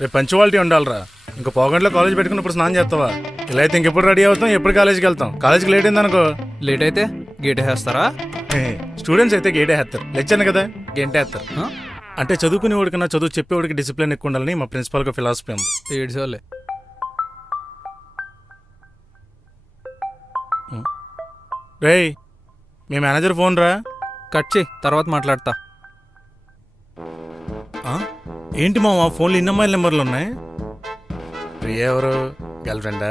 రేపు పంచువాలిటీ ఉండాలిరా. ఇంకా పోగంట్లో కాలేజ్ పెట్టుకున్నప్పుడు స్నానం చేస్తావా? ఇలా అయితే ఇంకెప్పుడు రెడీ అవుతాం, ఎప్పుడు కాలేజ్కి వెళ్తాం? కాలేజ్కి లేట్ అయిందనుకో, లేట్ అయితే గేట్ వేస్తారా? స్టూడెంట్స్ అయితే గేటే వేస్తారు, లెక్చర్ కదా గేటే వేస్తారు. అంటే చదువుకునేవాడి కన్నా చదువు చెప్పేవాడికి డిసిప్లిన్ ఎక్కువ ఉండాలని మా ప్రిన్సిపాల్కి ఫిలాసఫీ ఉంది. ఏడ్చోలే. రేయ్, మీ మేనేజర్ ఫోన్ రా. కట్ చేయి, తర్వాత మాట్లాడతా. ఏంటి మావా ఫోన్లో ఇన్ని అమ్మాయిల నెంబర్లు ఉన్నాయి? ప్రియా ఎవరు? గర్ల్ ఫ్రెండా?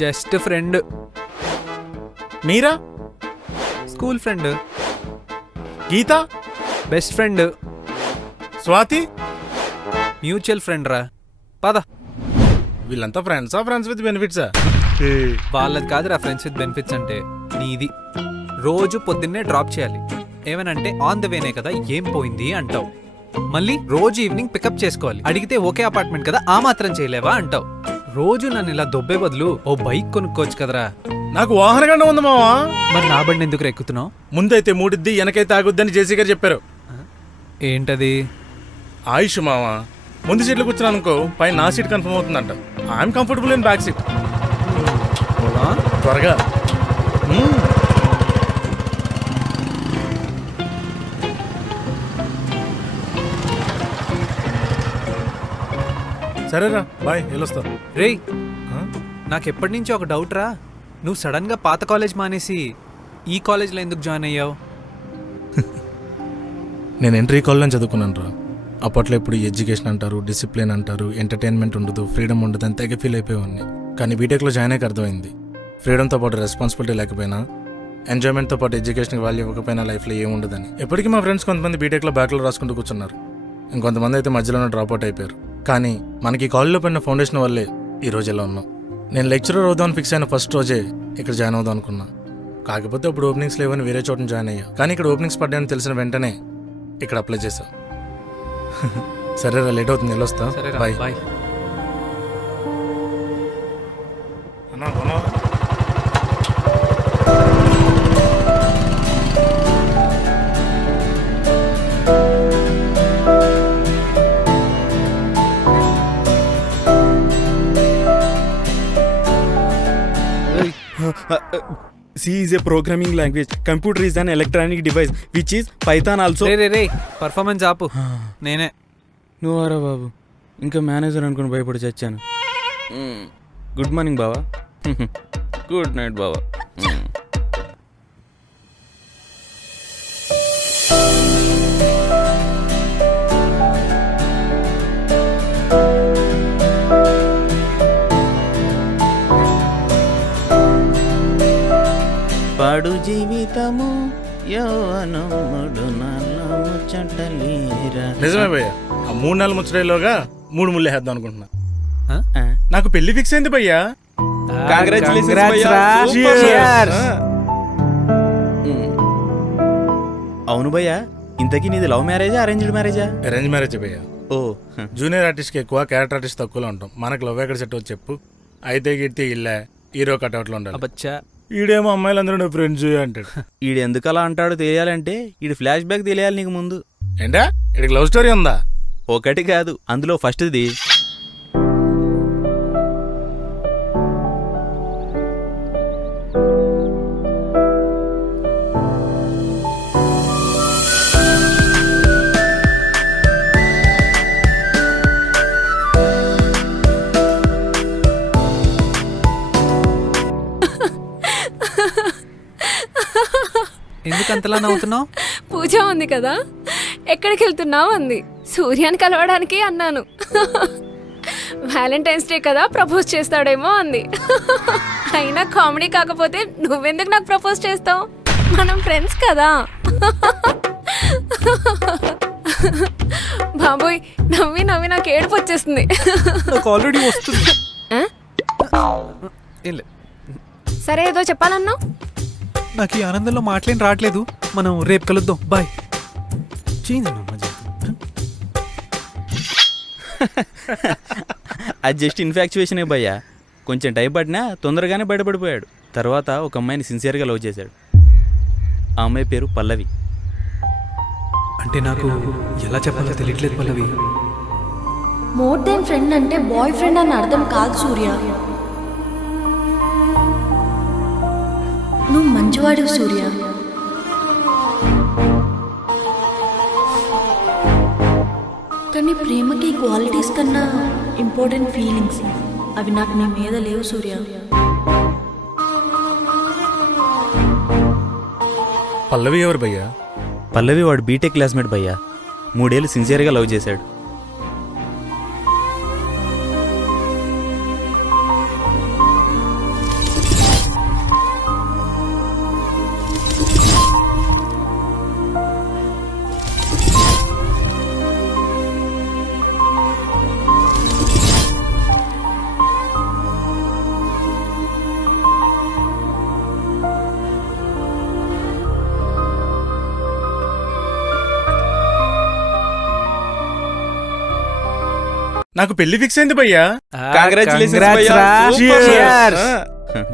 Just friend. Meera? School friend. Geeta? Best friend. Swathi? Mutual friend రా. పద. వీళ్ళంతా ఫ్రెండ్సా, ఫ్రెండ్స్ విత్ బెనిఫిట్సా? వాళ్ళది కాదురా ఫ్రెండ్స్ విత్ బెనిఫిట్స్ అంటే, నీది. రోజు పొద్దున్నే డ్రాప్ చేయాలి. ఏమనంటే ఆన్ ద వేనే కదా, ఏం పోయింది అంటావు. మళ్ళీ రోజు ఈవినింగ్ పికప్ చేసుకోవాలి. అడిగితే ఒకే అపార్ట్మెంట్ కదా, ఆ మాత్రం చేయలేవా అంటావు. రోజు నన్ను ఇలా దొబ్బే బదులు ఓ బైక్ కొనుక్కోవచ్చు కదరా. నాకు వాహనగండ ఉంది మావా. మరి నా బండి ఎందుకు ఎక్కుతున్నావు? ముందైతే మూడిద్ది, వెనకైతే ఆగుద్దని జేసీ గారు చెప్పారు. ఏంటది? ఆయుష్ మావా. ముందు సీట్లు కూర్చున్నాను అనుకో, పైన నా సీట్ కన్ఫర్మ్ అవుతుందంట. I'm comfortable in back seat. త్వరగా. సరేరా, బాయ్, వెళ్ళొస్తా. రేయ్, నాకెప్పటి నుంచి ఒక డౌట్ రా. నువ్వు సడన్ గా పాత కాలేజ్ మానేసి ఈ కాలేజ్లో ఎందుకు జాయిన్ అయ్యావు? నేను ఎంట్రీ కాలేజ్లో చదువుకున్నాను రా. అప్పట్లో ఇప్పుడు ఎడ్యుకేషన్ అంటారు, డిసిప్లిన్ అంటారు, ఎంటర్టైన్మెంట్ ఉండదు, ఫ్రీడమ్ ఉండదు అని తెగ ఫీల్ అయిపోయాన్ని. కానీ బీటెక్లో జాయిన్ అయ్యాక అర్థమైంది, ఫ్రీడమ్తో పాటు రెస్పాన్సిబిలిటీ లేకపోయినా, ఎంజాయ్మెంట్తో పాటు ఎడ్యుకేషన్కి వాల్యూ ఇవ్వకపోయినా లైఫ్లో ఏముండదని. ఎప్పటికీ మా ఫ్రెండ్స్ కొంతమంది బీటెక్లో బ్యాక్లో రాసుకుంటూ కూర్చున్నారు, ఇంకొంతమంది అయితే మధ్యలోనే డ్రాప్అవుట్ అయిపోయారు. కానీ మనకి కాలేజ్లో పడిన ఫౌండేషన్ వల్లే ఈ రోజు ఎలా ఉన్నాం. నేను లెక్చరర్ అవుదామని ఫిక్స్ అయిన ఫస్ట్ రోజే ఇక్కడ జాయిన్ అవుదాం అనుకున్నా. కాకపోతే ఇప్పుడు ఓపెనింగ్స్ లేవని వేరే చోటని జాయిన్ అయ్యా. కానీ ఇక్కడ ఓపెనింగ్స్ పడ్డాయని తెలిసిన వెంటనే ఇక్కడ అప్లై చేశా. సరేరా, లేట్ అవుతుంది, వెళ్ళొస్తా. Bye. C is a programming language. Computer is an electronic device which is Python also. Ray performance ఆపు. నేనే. నువ్వారా బాబు? ఇంకా మేనేజర్ అనుకుని భయపడి చచ్చాను. గుడ్ మార్నింగ్ బావా. గుడ్ నైట్ బావా. పాడు జీవితము యౌవనముడు నల్ల ముచ్చటలేరా. నిజమే భయ్యా, ఆ 3 నెలల ముచ్చటలోగా 3 ముళ్ళు వేద్దాం అనుకుంటున్నా. నాకు పెళ్లి ఫిక్స్ అయింది భయ్యా. అవును భయ్యా, ఇంతకీ నీది లవ్ మ్యారేజా అరేంజ్డ్ మ్యారేజా? అరేంజ్ మ్యారేజ్ భయ్యా. ఓ, జూనియర్ ఆర్టిస్ట్కి ఎక్కువ, క్యారెక్టర్ ఆర్టిస్ట్ తక్కువలో ఉంటాం. మనకు లవ్ ఎక్కడ సెట్ అవుతుంది చెప్పు? అయితే గిడితే ఇల్లే హీరో కట్అవుట్లో ఉండాలి. ఈడేమో అమ్మాయిలందరూ నా ఫ్రెండ్స్ అంటాడు. ఈడు ఎందుకు అలా అంటాడో తెలియాలంటే ఈడు ఫ్లాష్ బ్యాక్ తెలియాలి నీకు ముందు. ఏంటా, ఇక్కడికి లవ్ స్టోరీ ఉందా? ఒకటి కాదు, అందులో ఫస్ట్ది. ఎందుకంతలా నవ్వుతున్నావు? పూజ ఉంది కదా, ఎక్కడికి వెళ్తున్నావు అంది. సూర్యాన్ని కలవడానికి అన్నాను. వ్యాలంటైన్స్ డే కదా, ప్రపోజ్ చేస్తాడేమో అంది. అయినా కామెడీ కాకపోతే నువ్వెందుకు నాకు ప్రపోజ్ చేస్తావు? మనం ఫ్రెండ్స్ కదా. బాబోయ్, నవ్వి నవ్వి నాకు ఏడుపు వచ్చేస్తుంది. ఆల్రెడీ వస్తుంది. సరే, ఏదో చెప్పాలన్నావు. నాకు ఈ ఆనందంలో మాట్లాడి రావట్లేదు. మనం రేపు కలుద్దాం. బాయ్. అది జస్ట్ ఇన్ఫాక్చువేషనే భయ్యా. కొంచెం టైం పడినా తొందరగానే బయటపడిపోయాడు. తర్వాత ఒక అమ్మాయిని సిన్సియర్గా లవ్ చేశాడు. ఆ అమ్మాయి పేరు పల్లవి. అంటే నాకు ఎలా చెప్పాలో తెలియట్లేదు పల్లవి. మోర్ దెన్ ఫ్రెండ్ అంటే బాయ్ ఫ్రెండ్ అని అర్థం కాదు సూర్య. నువ్వు మంచివాడివి సూర్య. కానీ ప్రేమకి క్వాలిటీస్ కన్నా ఇంపార్టెంట్ ఫీలింగ్స్, అవి నాకు నీ మీద లేవు సూర్య. పల్లవి ఎవరు భయ్యా? పల్లవి వాడు బీటెక్ క్లాస్మేట్ భయ్యా. 3 ఏళ్ళు సిన్సియర్గా లవ్ చేశాడు. నాకు పెళ్లి ఫిక్స్ అయింది భయ్యా.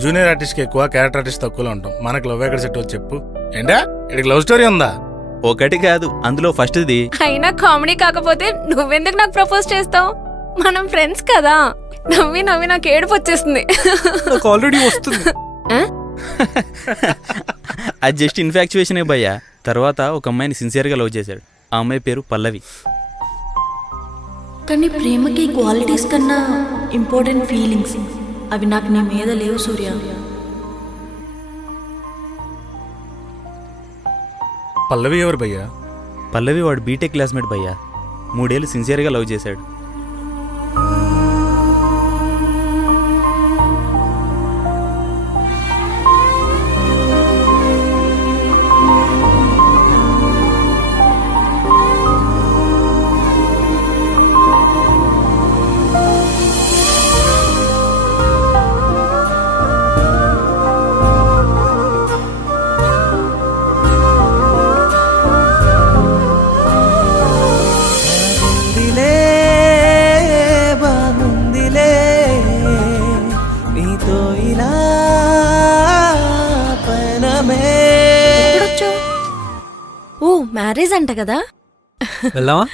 జూనియర్ ఆర్టిస్ట్ కి ఎక్కువ, క్యారెక్టర్ ఆర్టిస్ట్ తక్కువలో ఉంటాం. మనకు లవ్ ఎక్కడ సెట్ వచ్చి చెప్పు. ఏంటా ఇక్కడికి లవ్ స్టోరీ ఉందా? ఒకటి కాదు, అందులో ఫస్ట్ది. అయినా కామెడీ కాకపోతే నువ్వెందుకు నాకు ప్రపోజ్ చేస్తావు? మనం ఫ్రెండ్స్ కదా. నవ్వి నవ్వి నాకు ఏడుపు వచ్చేస్తుంది. ఆల్రెడీ వస్తుంది. అది జస్ట్ ఇన్ఫాక్చుయేషనే భయ్యా. తర్వాత ఒక అమ్మాయిని సిన్సియర్గా లవ్ చేశాడు. ఆ అమ్మాయి పేరు పల్లవి. కానీ ప్రేమకి క్వాలిటీస్ కన్నా ఇంపార్టెంట్ ఫీలింగ్స్, అవి నాకు నీ మీద లేవు సూర్య. పల్లవి ఎవరు భయ్యా? పల్లవి వాడు బీటెక్ క్లాస్మేట్ భయ్యా. 3 ఏళ్ళు సిన్సియర్గా లవ్ చేశాడు. ఓ మ్యారేజ్ అంట కదా. వెళ్దామా?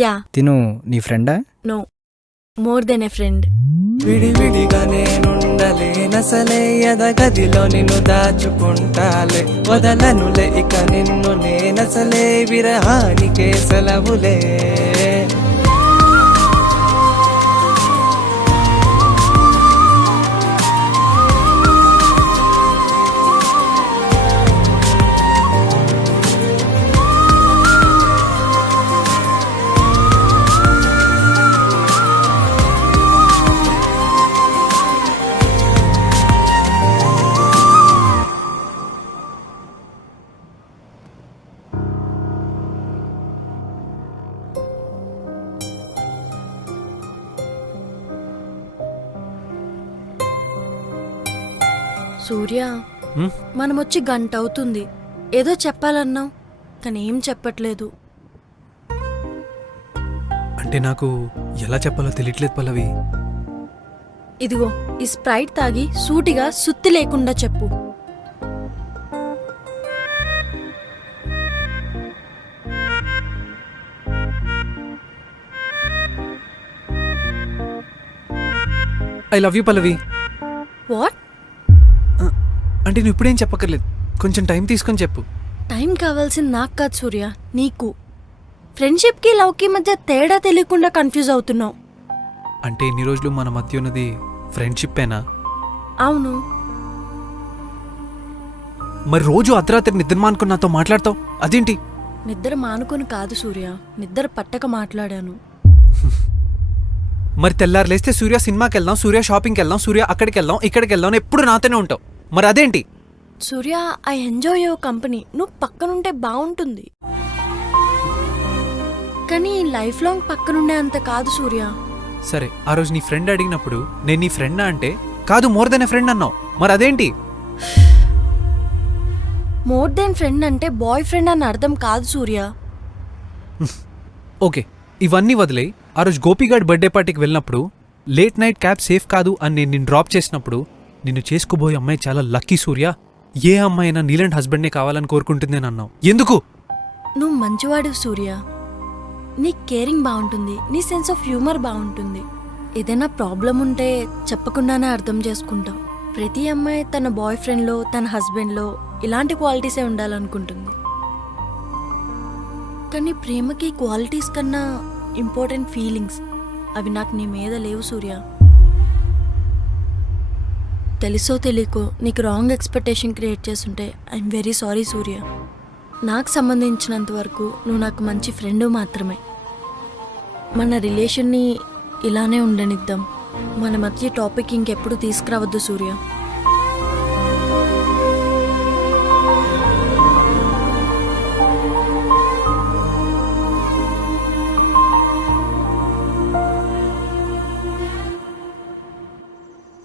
యా. తిను నీ ఫ్రెండా? No, more than a friend. విడివిడిగా నేనుండలేనసలే, ఎదగదిలో నిన్ను దాచుకుంటాలే, వదలనులే ఇక నిన్ను నేనసలే, విరహానికే సెలవులే. సూర్య, మనం వచ్చి గంట అవుతుంది. ఏదో చెప్పాలన్నావు కానీ ఏం చెప్పట్లేదు. అంటే నాకు ఎలా చెప్పాలో తెలియట్లేదు పల్లవి. ఇదిగో ఈ స్ప్రైట్ తాగి సూటిగా సుత్తి లేకుండా చెప్పు. I love you Pallavi. What? అంటే నువ్వు ఇప్పుడేం చెప్పక్కర్లేదు, కొంచెం టైం తీసుకొని చెప్పు. టైం కావాల్సింది నాకు కాదు సూర్య, నీకు. ఫ్రెండ్షిప్కి లవ్కి మధ్య తేడా తెలియకుండా కన్ఫ్యూజ్ అవుతున్నావు. అంటే ఇన్ని రోజులు మన మధ్య ఉన్నది ఫ్రెండ్షిప్పేనా? అవును. మరి రోజు అర్ధరాత్రి నిద్ర మానుకుని నాతో మాట్లాడతావు అదేంటి? నిద్ర మానుకొని కాదు సూర్య, నిద్ర పట్టక మాట్లాడాను. మరి తెల్లారు లేస్తే సూర్య సినిమాకి వెళ్దాం, సూర్య షాపింగ్కి వెళ్దాం, సూర్య అక్కడికి వెళ్దాం, ఇక్కడికి వెళ్దాం, ఎప్పుడు నాతోనే ఉంటావు. మరి అదేంటి? సూర్య, ఐ ఎంజాయ్ యువర్ కంపెనీ. నువ్వు పక్కనుంటే బాగుంటుంది, కానీ లైఫ్ లాంగ్ పక్కనుండే అంత కాదు సూర్య. సరే, ఆ రోజు నీ ఫ్రెండ్ అడిగినప్పుడు నేను నీ ఫ్రెండ్ అంటే కాదు మోర్ దెన్ ఎ ఫ్రెండ్ అన్నావు. మరి అదేంటి? మోర్ దెన్ ఫ్రెండ్ అంటే బాయ్ ఫ్రెండ్ అని అర్థం కాదు సూర్య. ఓకే, ఇవన్నీ వదిలే. ఆ రోజు గోపిగాడ్ బర్త్డే పార్టీకి వెళ్ళినప్పుడు లేట్ నైట్ క్యాబ్ సేఫ్ కాదు అని నేను నిన్ను డ్రాప్ చేసినప్పుడు నిన్ను చేసుకోబోయే అమ్మాయి చాలా లక్కీ సూర్య. ఏ అమ్మాయి అయినా నీలాంటి హస్బెండ్నే కావాలని కోరుకుంటుంది అని అన్నావు. ఎందుకు? నువ్వు మంచివాడివి సూర్య. నీ కేరింగ్ బాగుంటుంది, నీ సెన్స్ ఆఫ్ హ్యూమర్ బాగుంటుంది. ఏదైనా ప్రాబ్లం ఉంటే చెప్పకుండానే అర్థం చేసుకుంటావు. ప్రతి అమ్మాయి తన బాయ్ ఫ్రెండ్లో, తన హస్బెండ్లో ఇలాంటి క్వాలిటీసే ఉండాలనుకుంటుంది. కానీ ప్రేమకి క్వాలిటీస్ కన్నా ఇంపార్టెంట్ ఫీలింగ్స్, అవి నాకు నీ మీద లేవు సూర్య. తెలుసో తెలియకో నీకు రాంగ్ ఎక్స్పెక్టేషన్ క్రియేట్ చేస్తుంటే ఐఎమ్ వెరీ సారీ సూర్య. నాకు సంబంధించినంత వరకు నువ్వు నాకు మంచి ఫ్రెండ్ మాత్రమే. మన రిలేషన్ని ఇలానే ఉండనిద్దాం. మన మధ్య టాపిక్ ఇంకెప్పుడు తీసుకురావద్దు సూర్య.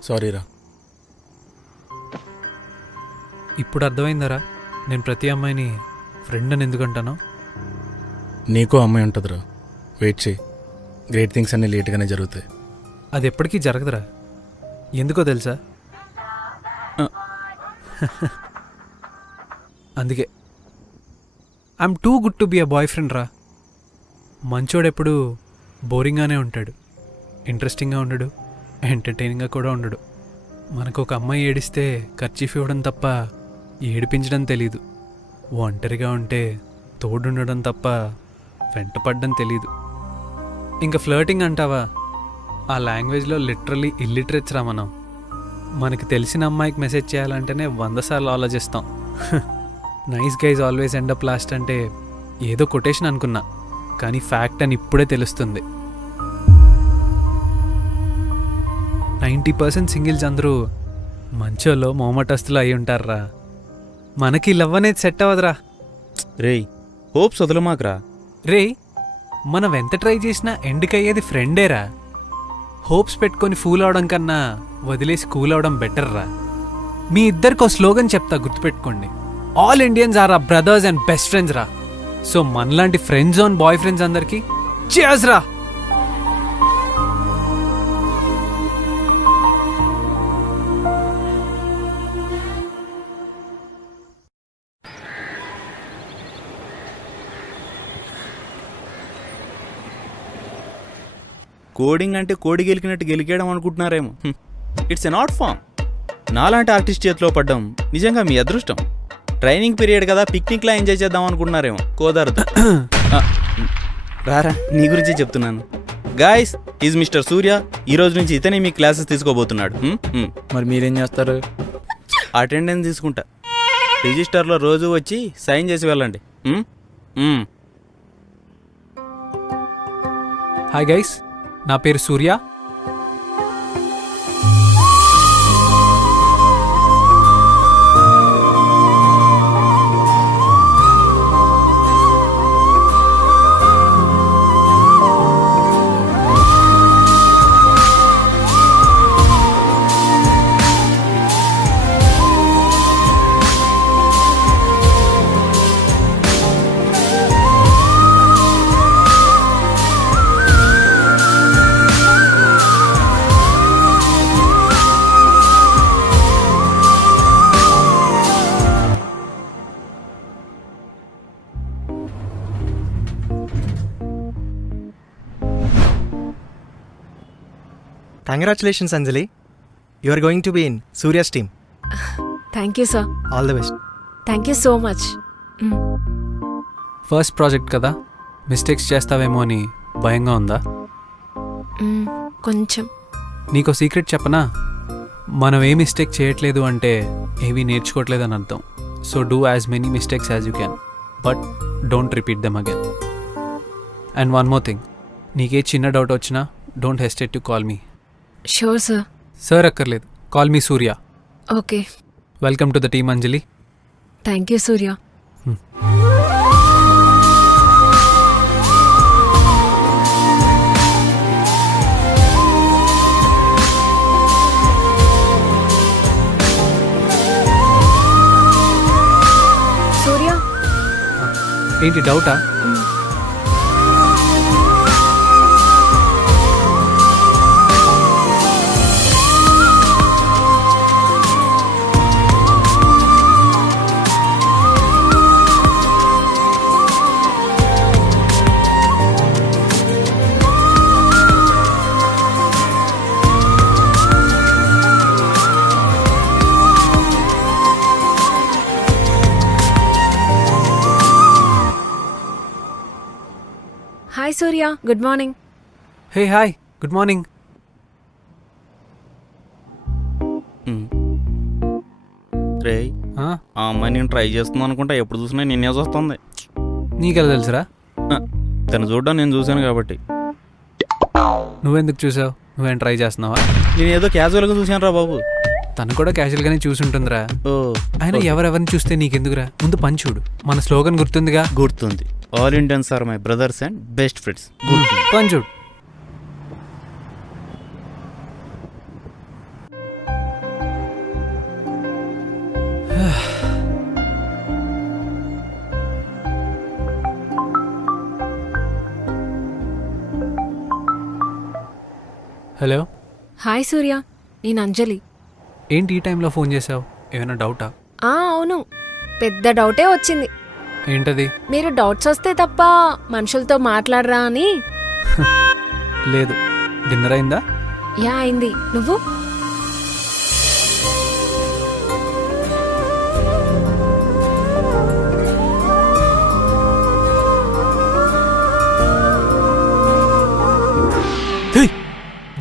సారీరా. ఇప్పుడు అర్థమైందరా నేను ప్రతి అమ్మాయిని ఫ్రెండ్ అని ఎందుకంటాను? నీకో అమ్మాయి ఉంటుందిరా, వెయిట్ చేయి. గ్రేట్ థింగ్స్ అన్నీ లేట్గానే జరుగుతాయి. అది ఎప్పటికీ జరగదురా. ఎందుకో తెలుసా? అందుకే I'm too good to be a boy friend రా. మంచోడెప్పుడు బోరింగ్గానే ఉంటాడు, ఇంట్రెస్టింగ్గా ఉండడు, ఎంటర్టైనింగ్గా కూడా ఉండడు. మనకు ఒక అమ్మాయి ఏడిస్తే కర్చీఫ్ ఇవ్వడం తప్ప ఏడిపించడం తెలీదు. ఒంటరిగా ఉంటే తోడుండడం తప్ప వెంటపడడం తెలీదు. ఇంకా ఫ్లర్టింగ్ అంటావా, ఆ లాంగ్వేజ్లో లిటరల్లీ ఇల్లిటరేట్స్ రా మనం. మనకి తెలిసిన అమ్మాయికి మెసేజ్ చేయాలంటేనే 100 సార్లు ఆలోచిస్తాం. Nice guys always end up last అంటే ఏదో కొటేషన్ అనుకున్నా, కానీ ఫ్యాక్ట్ అని ఇప్పుడే తెలుస్తుంది. 90% సింగిల్స్ అందరూ మంచోళ్ళు మొహమటస్తులు అయి ఉంటారా. మనకి లవ్ అనేది సెట్ అవ్వదురా. రేయ్, హోప్స్ వదలమాకరా. రే, మనం ఎంత ట్రై చేసినా ఎండ్కయ్యేది ఫ్రెండేరా. హోప్స్ పెట్టుకొని ఫూల్ అవడం కన్నా వదిలేసి కూల్ అవడం బెటర్ రా. మీ ఇద్దరికో స్లోగన్ చెప్తా, గుర్తుపెట్టుకోండి. All Indians are a brothers and best friends రా. సో మనలాంటి ఫ్రెండ్ జోన్ బాయ్ ఫ్రెండ్స్ అందరికీ cheers రా. కోడింగ్ అంటే కోడి గెలికినట్టు గెలికేయడం అనుకుంటున్నారేమో. It's a not farm. నాలాంటి ఆర్టిస్ట్ చేతిలో పడ్డం నిజంగా మీ అదృష్టం. ట్రైనింగ్ పీరియడ్ కదా, పిక్నిక్లా ఎంజాయ్ చేద్దాం అనుకుంటున్నారేమో. కుదరదు. రారా, నీ గురించి చెప్తున్నాను. గాయస్, ఈజ్ మిస్టర్ సూర్య. ఈ రోజు నుంచి ఇతనే మీ క్లాసెస్ తీసుకోబోతున్నాడు. మరి మీరేం చేస్తారు? అటెండెన్స్ తీసుకుంటా. రిజిస్టర్లో రోజు వచ్చి సైన్ చేసి వెళ్ళండి. హాయ్ గైస్, నా పేరు సూర్య. Congratulations, Anjali. You are going to be in Surya's team. Thank you sir. All the best. Thank you so much. First project కదా, మిస్టేక్స్ చేస్తావేమో అని భయంగా ఉందా? కొంచెం. నీకో సీక్రెట్ చెప్పనా? మనం ఏ మిస్టేక్ చేయట్లేదు అంటే ఏవి నేర్చుకోవట్లేదు అని అర్థం. So do as many mistakes as you can, but don't repeat them again. And one more thing, నీకే చిన్న డౌట్ వచ్చినా don't hesitate to call me. Sure sir. Sir అక్కర్లేదు, call me Surya. Okay. Welcome to the team Anjali. Thank you Surya. Surya, ఏంటి డౌటా? Surya, good morning. Hey hi, good morning. రే ఆ అమ్మాయి నేను ట్రై చేస్తున్నాను అనుకుంటా, ఎప్పుడు చూసినా నిన్నే చూస్తుంది. నీకెలా తెలుసురా? తను చూడడం నేను చూశాను కాబట్టి. నువ్వెందుకు చూసావు? నువ్వేం ట్రై చేస్తున్నావా? నేను ఏదో క్యాజువల్గా చూశాను రా బాబు. తను కూడా క్యాజువల్గానే చూసుంటుందిరా. ఓ ఆయన ఎవరెవరిని చూస్తే నీకెందుకురా? ముందు పని చూడు. మన స్లోగన్ గుర్తుందిగా? గుర్తుంది. All Indians are my brothers and best friends. పని చూడు. హలో. హాయ్ సూర్య, నేను అంజలి. ఏంటి ఈ టైంలో ఫోన్ చేసావు? ఏమైనా డౌటా? అవును, పెద్ద డౌటే వచ్చింది. ఏంటది? మీరు డౌట్స్ వస్తే తప్ప మనుషులతో మాట్లాడరా అని. లేదు. డిన్నర్ అయిందా? యా అయింది. నువ్వు?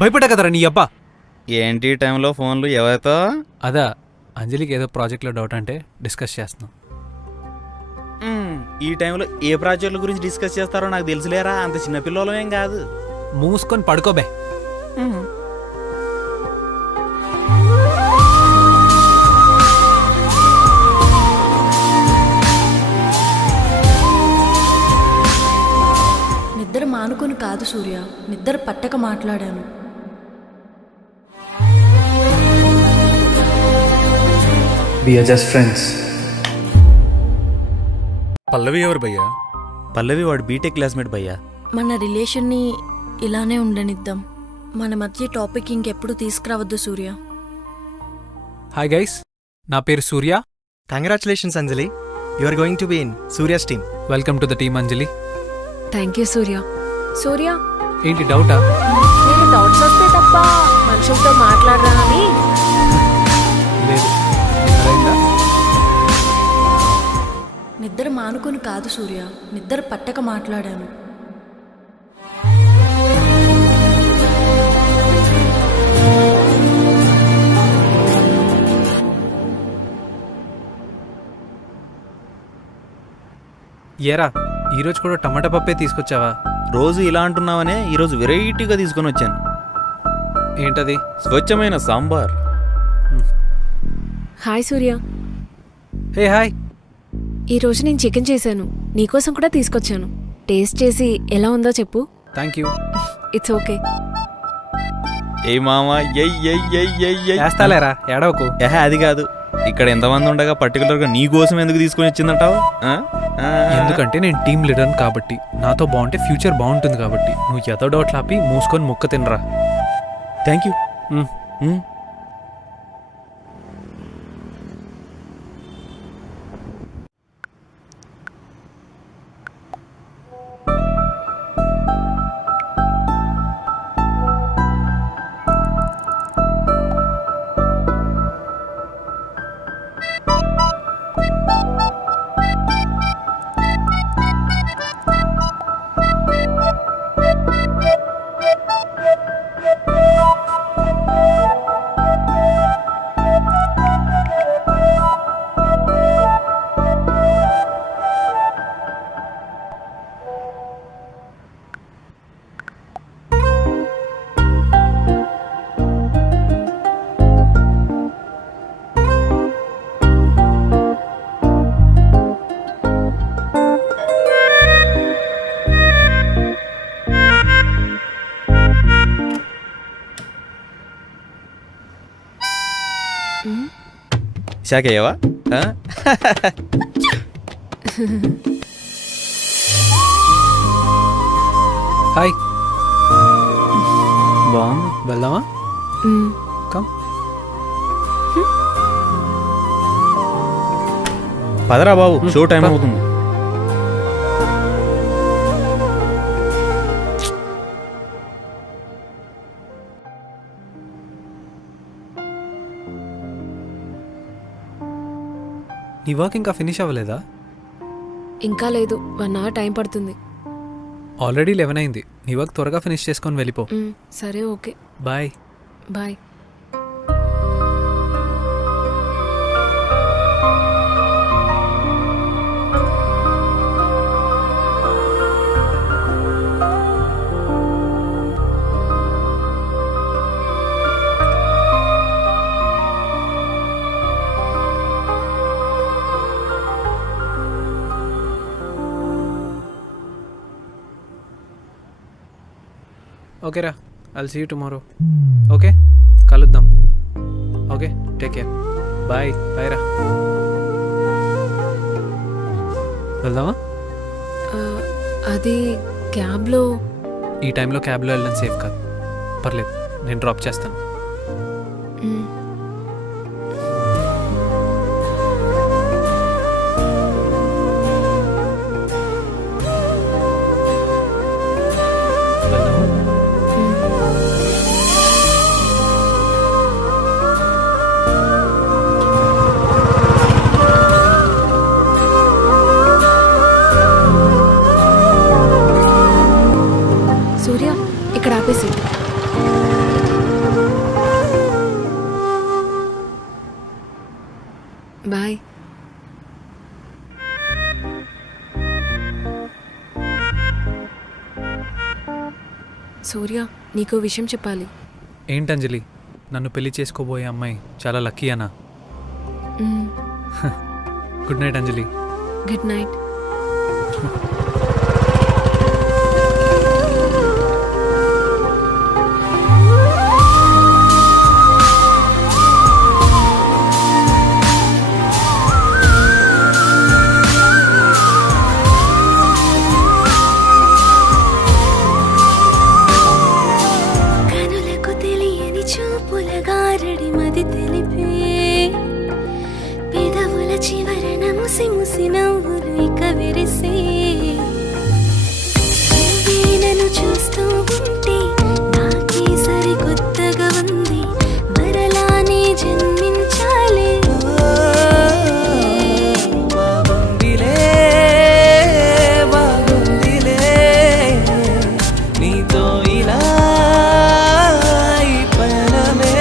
భయపడ్డా కదరా నీ అబ్బా. ఏంటి టైంలో ఫోన్లు ఎవరితో? అదా, అంజలికి ఏదో ప్రాజెక్ట్లో డౌట్ అంటే డిస్కస్ చేస్తున్నాం. ఈ టైంలో ఏ ప్రాజెక్టుల గురించి డిస్కస్ చేస్తారో నాకు తెలుసులేరా, అంత చిన్నపిల్లలు ఏం కాదు. మూసుకొని పడుకోబే. నిద్ర మానుకొని కాదు సూర్య, నిద్ర పట్టక మాట్లాడాను. We are just friends. పల్లవి ఎవరు భయ్యా? పల్లవి వాడు బీటెక్ క్లాస్మేట్ భయ్యా. మన రిలేషన్ని ఇలానే ఉండనిద్దాం. మన మధ్య టాపిక్ ఇంకెప్పుడు తీసుకురావద్దు సూర్య. హాయ్ గైస్, నా పేరు సూర్య. Congratulations, Anjali. You are going to be in Surya's team. Welcome to the team Anjali. Thank you Surya. Surya, ఏంటి డౌటా? మీరు డౌట్స్ వస్తే తప్ప మనుషులతో మాట్లాడరా అని. లేదు. డిన్నర్ అయిందా? నిద్ర మానుకొని కాదు సూర్య, నిద్ర పట్టక మాట్లాడాను. ఏరా, ఈరోజు కూడా టమాటా పప్పే తీసుకొచ్చావా? రోజు ఇలా అంటున్నావనే ఈరోజు వెరైటీగా తీసుకొని వచ్చాను. ఏంటది? స్వచ్ఛమైన sambar. Hi Surya. Hey hi. ఈరోజు నేను చికెన్ చేశాను, నీకోసం కూడా తీసుకొచ్చాను. టేస్ట్ చేసి ఎలా ఉందో చెప్పు. Thank you. It's okay. ఏ మామా చేస్తాలేరా, ఏడవకు. అది కాదు, ఇక్కడ ఎంతమంది ఉండగా పర్టికులర్గా నీ కోసం ఎందుకు తీసుకొని వచ్చిందంటావు? ఎందుకంటే నేను టీమ్ లీడర్ కాబట్టి, నాతో బాగుంటే ఫ్యూచర్ బాగుంటుంది కాబట్టి. నువ్వు ఎదో డౌట్లు ఆపి మూసుకొని ముక్క తినరా. Thank you. షాక్ అయ్యావా? హాయ్. బాగుంది. వెళ్దామా? కమ్. పదరా బాబు, షో టైం అవుతుంది. నీ వర్క్ ఇంకా ఫినిష్ అవ్వలేదా? ఇంకా లేదు, 1 hour టైం పడుతుంది. ఆల్రెడీ 11 అయింది. నీ వర్క్ త్వరగా ఫినిష్ చేసుకొని వెళ్ళిపో. సరే ఓకే బాయ్. బాయ్. ఓకే రా, I'll see you tomorrow. Okay, కలుద్దాం. Okay, take care. Bye. Bye రా. వెళ్దామా? అది క్యాబ్లో. ఈ టైంలో క్యాబ్లో వెళ్ళడం సేఫ్ కాదు. పర్లేదు, నేను డ్రాప్ చేస్తాను. సూర్య, ఇక్కడ ఆపేసి. బాయ్. సూర్య, నీకో విషయం చెప్పాలి. ఏంటంజలి, నన్ను పెళ్లి చేసుకోబోయే అమ్మాయి చాలా లక్కీ అనా? Good night Anjali. Good night. చూస్తూ ఉంటే నాకే సరికొత్తగా ఉంది, మరలానే జన్మించాలి. బాగుందిలే బాగుందిలే నీతో ఇలా ఈ పయనమే.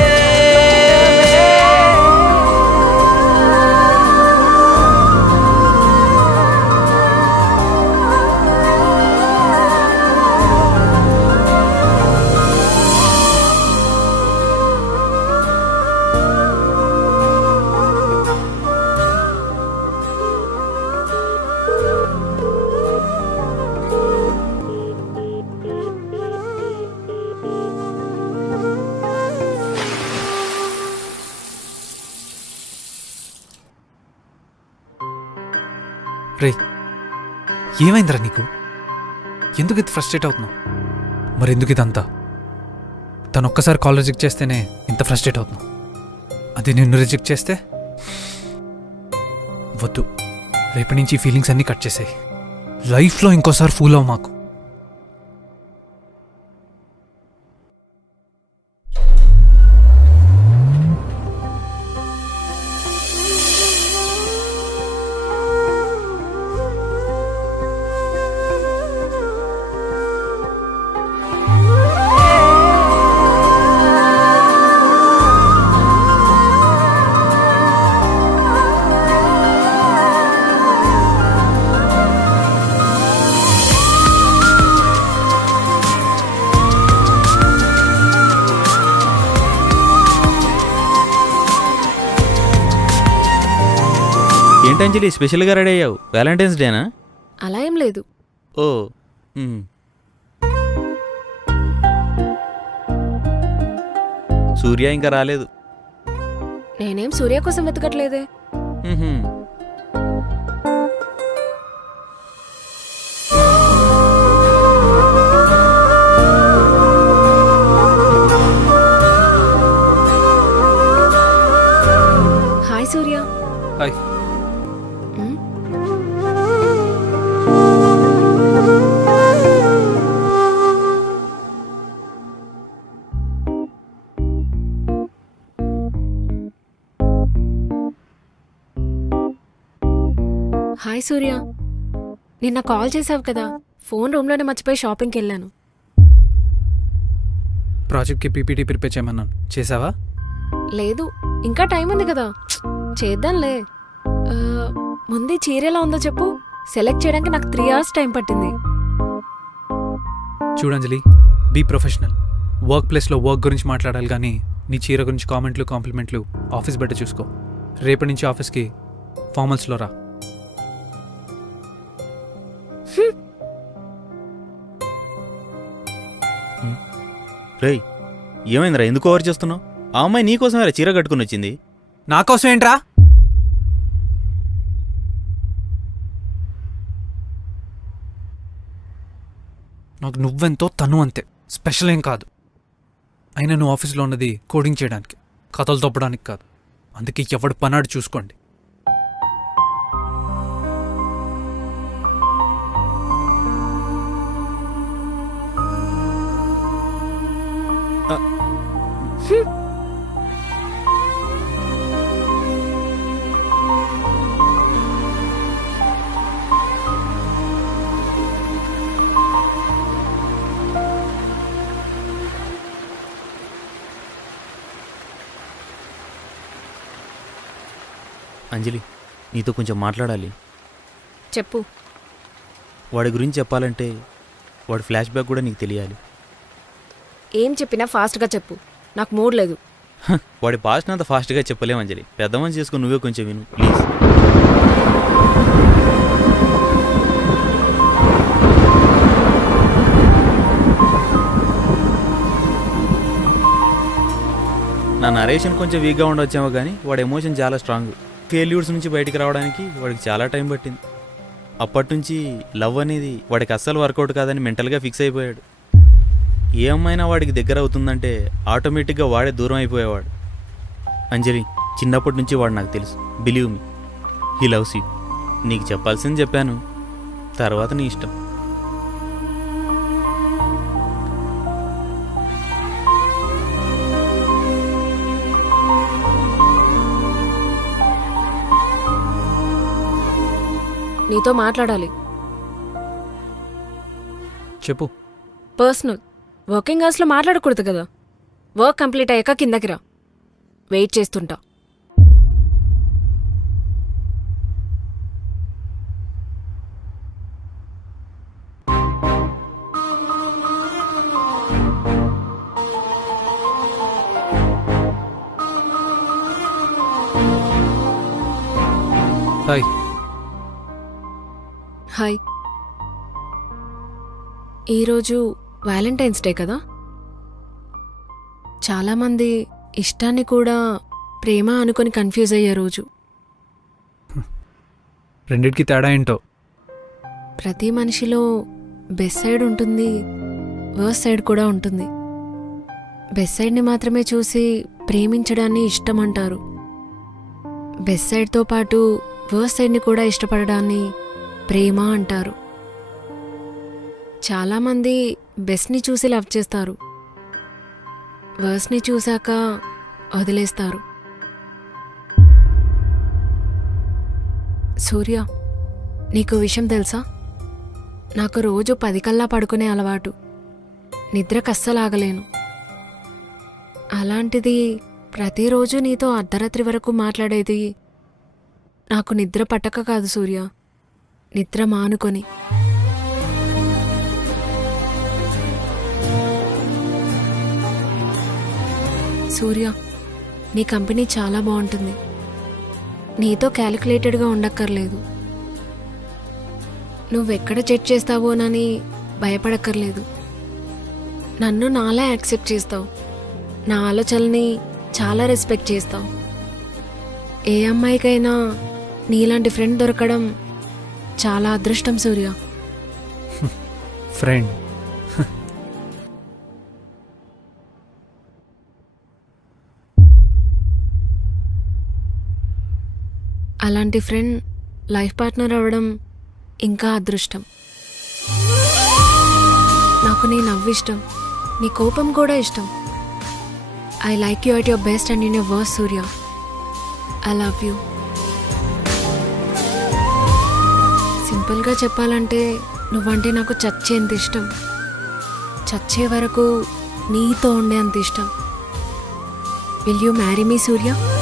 రే, ఏమైందిరా నీకు? ఎందుకు ఇది ఫ్రస్ట్రేట్ అవుతున్నావు? మరి ఎందుకు ఇదంతా? తను ఒక్కసారి కాల్ రిజెక్ట్ చేస్తేనే ఇంత ఫ్రస్ట్రేట్ అవుతున్నావు. అది నిన్ను రిజెక్ట్ చేస్తే వద్దు. రేపటి నుంచి ఈ ఫీలింగ్స్ అన్నీ కట్ చేసాయి. లైఫ్లో ఇంకోసారి ఫూల్ అవ్వ మాకు. ఏంటంజలి స్పెషల్గా రెడీ అయ్యావు? వ్యాలంటైన్స్ డేనా? అలా ఏం లేదు. ఓ, సూర్య ఇంకా రాలేదు. నేనేం సూర్య కోసం వెతకట్లేదే. హాయ్ సూర్య. హాయ్. హాయ్ సూర్య, నిన్న కాల్ చేసావు కదా, ఫోన్ రూమ్లోనే మర్చిపోయి షాపింగ్కి వెళ్ళాను. ప్రాజెక్ట్కి పీపీటీ ప్రిపేర్ చేయమన్నాను, చేసావా? లేదు, ఇంకా టైం ఉంది కదా, చేద్దాంలే. ముందే చీర ఎలా ఉందో చెప్పు. సెలెక్ట్ చేయడానికి నాకు 3 hours టైం పట్టింది. చూడంజలి, బీ ప్రొఫెషనల్. వర్క్ ప్లేస్లో వర్క్ గురించి మాట్లాడాలి కానీ నీ చీర గురించి కామెంట్లు కాంప్లిమెంట్లు ఆఫీస్ బెటర్ చూసుకో. రేపటి నుంచి ఆఫీస్కి ఫార్మల్స్లో రా. రేయ్, ఏమైందిరా? ఎందుకు ఓవర్ చేస్తున్నావు? ఆ అమ్మాయి నీకోసం చీర కట్టుకుని వచ్చింది. నా కోసం ఏంట్రా? నాకు నువ్వెంతో తను అంతే, స్పెషల్ ఏం కాదు. అయినా నువ్వు ఆఫీస్లో ఉన్నది కోడింగ్ చేయడానికి, కథలు తప్పడానికి కాదు. అందుకే ఎవడు పనాడు చూసుకోండి. అంజలి, నీతో కొంచెం మాట్లాడాలి. చెప్పు. వాడి గురించి చెప్పాలంటే వాడి ఫ్లాష్ బ్యాక్ కూడా నీకు తెలియాలి. ఏం చెప్పినా ఫాస్ట్గా చెప్పు, నాకు మూడ్ లేదు. వాడి పాస్ట్ అంత ఫాస్ట్గా చెప్పలేము అంజలి. పెద్ద మనిషి చేసుకుని నువ్వే కొంచెం విను ప్లీజ్. నా నరేషన్ కొంచెం వీక్గా ఉండొచ్చేమో కానీ వాడి ఎమోషన్ చాలా స్ట్రాంగ్. ఫెయిల్యూర్స్ నుంచి బయటికి రావడానికి వాడికి చాలా టైం పట్టింది. అప్పటి నుంచి లవ్ అనేది వాడికి అస్సలు వర్కౌట్ కాదని మెంటల్గా ఫిక్స్ అయిపోయాడు. ఏ అమ్మాయినా వాడికి దగ్గర అవుతుందంటే ఆటోమేటిక్గా వాడే దూరం అయిపోయేవాడు. అంజలి, చిన్నప్పటి నుంచి వాడు నాకు తెలుసు. Believe me, he loves you. నీకు చెప్పాల్సింది చెప్పాను, తర్వాత నీ ఇష్టం. నీతో మాట్లాడాలి. చెప్పు. పర్సనల్. వర్కింగ్ అవర్స్లో మాట్లాడకూడదు కదా. వర్క్ కంప్లీట్ అయ్యాక కిందకి రా, వెయిట్ చేస్తుంటా. హాయ్. హాయ్. ఈరోజు వ్యాలంటైన్స్ డే కదా. చాలామంది ఇష్టాన్ని కూడా ప్రేమ అనుకొని కన్ఫ్యూజ్ అయ్యే రోజు. రెండిటికి తేడా ఏంటో. ప్రతి మనిషిలో బెస్ట్ సైడ్ ఉంటుంది, వర్స్ట్ సైడ్ కూడా ఉంటుంది. బెస్ట్ సైడ్ని మాత్రమే చూసి ప్రేమించడాన్ని ఇష్టం అంటారు. బెస్ట్ సైడ్తో పాటు వర్స్ట్ సైడ్ని కూడా ఇష్టపడడాన్ని ప్రేమ అంటారు. చాలామంది బెస్ట్ని చూసి లవ్ చేస్తారు, వర్స్ట్ని చూశాక వదిలేస్తారు. సూర్య, నీకు విషయం తెలుసా? నాకు రోజు 10 కల్లా పడుకునే అలవాటు. నిద్రకు అస్సలు ఆగలేను. అలాంటిది ప్రతిరోజు నీతో అర్ధరాత్రి వరకు మాట్లాడేది నాకు నిద్ర పట్టక కాదు సూర్య, నిద్ర మానుకొని. సూర్య, నీ కంపెనీ చాలా బాగుంటుంది. నీతో క్యాలిక్యులేటెడ్గా ఉండక్కర్లేదు. నువ్వెక్కడ చెక్ చేస్తావోనని భయపడక్కర్లేదు. నన్ను నాలా యాక్సెప్ట్ చేస్తావు. నా ఆలోచనల్ని చాలా రెస్పెక్ట్ చేస్తావు. ఏ అమ్మాయికైనా నీలాంటి ఫ్రెండ్ దొరకడం చాలా అదృష్టం సూర్య. ఫ్రెండ్? అలాంటి ఫ్రెండ్ లైఫ్ పార్ట్నర్ అవ్వడం ఇంకా అదృష్టం. నాకు నీ నవ్వు ఇష్టం, నీ కోపం కూడా ఇష్టం. I like you at your best and in your worst Surya. I love you. సింపుల్గా చెప్పాలంటే నువ్వంటే నాకు చచ్చేంత ఇష్టం. చచ్చే వరకు నీతో ఉండే అంత ఇష్టం. Will you marry me Surya?